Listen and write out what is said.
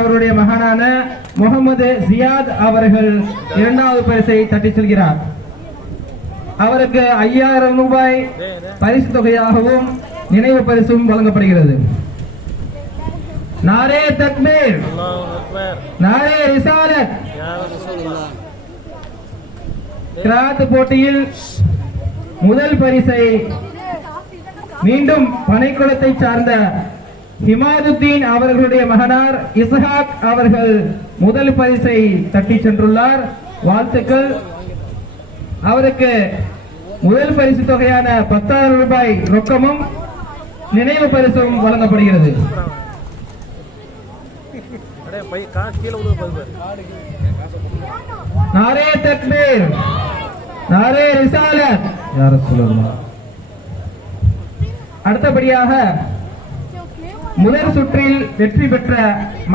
அவருடைய மகனான முகமது ஜியாத் அவர்கள் இரண்டாவது பரிசை தட்டிச் செல்கிறார். அவருக்கு 5000 ரூபாய் பரிசு தொகையாகவும் நினைவு பரிசும் வழங்கப்படுகிறது. நாரே தக்பீர், நாரே ரிசாலத். கிராத் போட்டியில் முதல் பரிசை மீண்டும் பனைக்குளத்தை சார்ந்த ஹிமாதுத்தீன் அவர்களுடைய மகனார் இஸ்ஹாக் அவர்கள் முதல் பரிசை தட்டி சென்றுள்ளார். வாழ்த்துக்கள். அவருக்கு முதல் பரிசு தொகையான 10,000 ரூபாய் ரொக்கமும் நினைவு பரிசும் வழங்கப்படுகிறது. நாரே தக்பீர், நாரே ரிசாலத். யார சொல்லலாம். அடுத்தபடியாக முதல் சுற்றில் வெற்றி பெற்ற